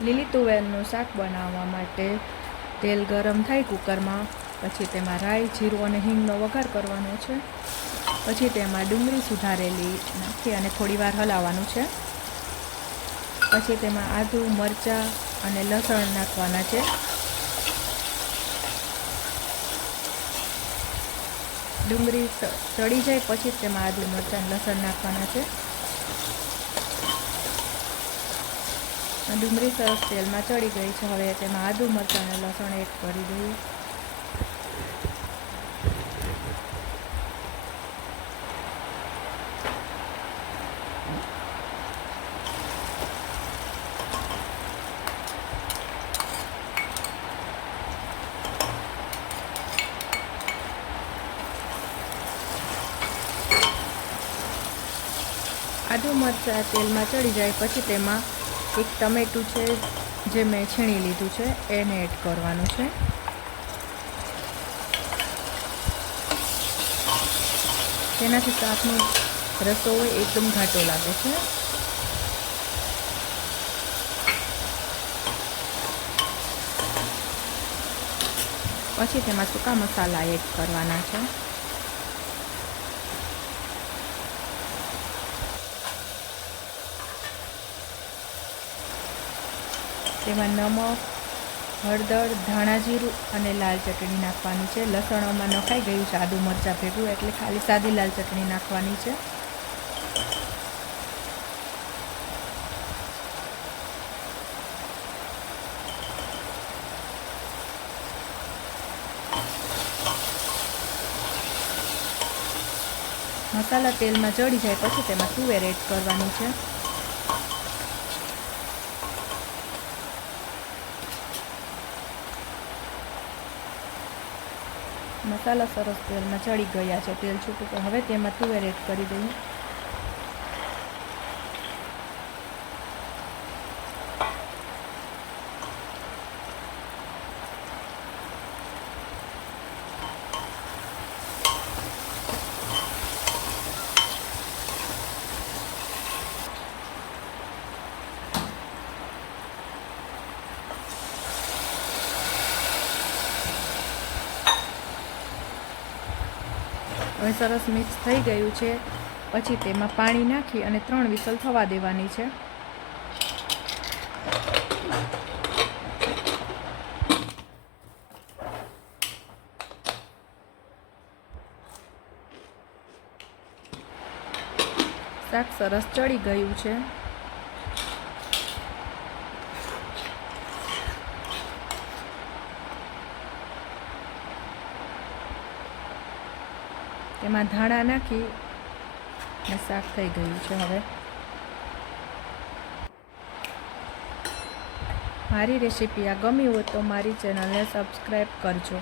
લીલી તુવેરનું શાક બનાવવા માટે તેલ ગરમ થાય કુકરમાં, પછી તેમાં રાઈ, જીરું અને હિંગનો વઘાર કરવાનો છે. પછી તેમાં ડુંગળી સુધારેલી નાખી અને થોડીવાર હલાવવાનું છે. પછી તેમાં આદું, મરચાં અને લસણ નાખવાના છે. ડુંગળી ચડી જાય પછી તેમાં આદું, મરચાં અને લસણ નાખવાના છે. ડુંગળી સરસ તેલમાં ચડી ગઈ છે. હવે તેમાં આદું, મરચાં અને લસણ એડ કરી દઈએ. આદું, મરચાં તેલમાં ચડી જાય પછી તેમાં એક ટમેટું છે જે મેં છીણી લીધું છે એને એડ કરવાનું છે. તેનાથી શાકનો રસો હોય એકદમ ઘાટો લાગે છે. પછી તેમાં સૂકા મસાલા એડ કરવાના છે. તેમાં નમક, હળદર, ધાણા જીરું અને લાલ ચટણી નાખવાની છે. લસણમાં નખાઈ ગયું છે આદું મરચાં ભેગું, એટલે ખાલી સાદી લાલ ચટણી નાખવાની છે. મસાલા તેલમાં ચડી જાય પછી તેમાં તુવેર એડ કરવાની છે. મસાલા સરસ તેલમાં ચડી ગયા છે, તેલ છૂટું તો હવે તેમાં તુવેર એડ કરી દઈએ. હવે સરસ મિક્સ થઈ ગયું છે. પછી તેમાં પાણી નાખી અને 3 વિસલ થવા દેવાની છે. શાક સરસ ચડી ગયું છે. તેમાં ધાણા નાખી અને શાક થઈ ગયું છે. હવે મારી રેસીપી આ ગમી હોય તો મારી ચેનલને સબસ્ક્રાઈબ કરજો.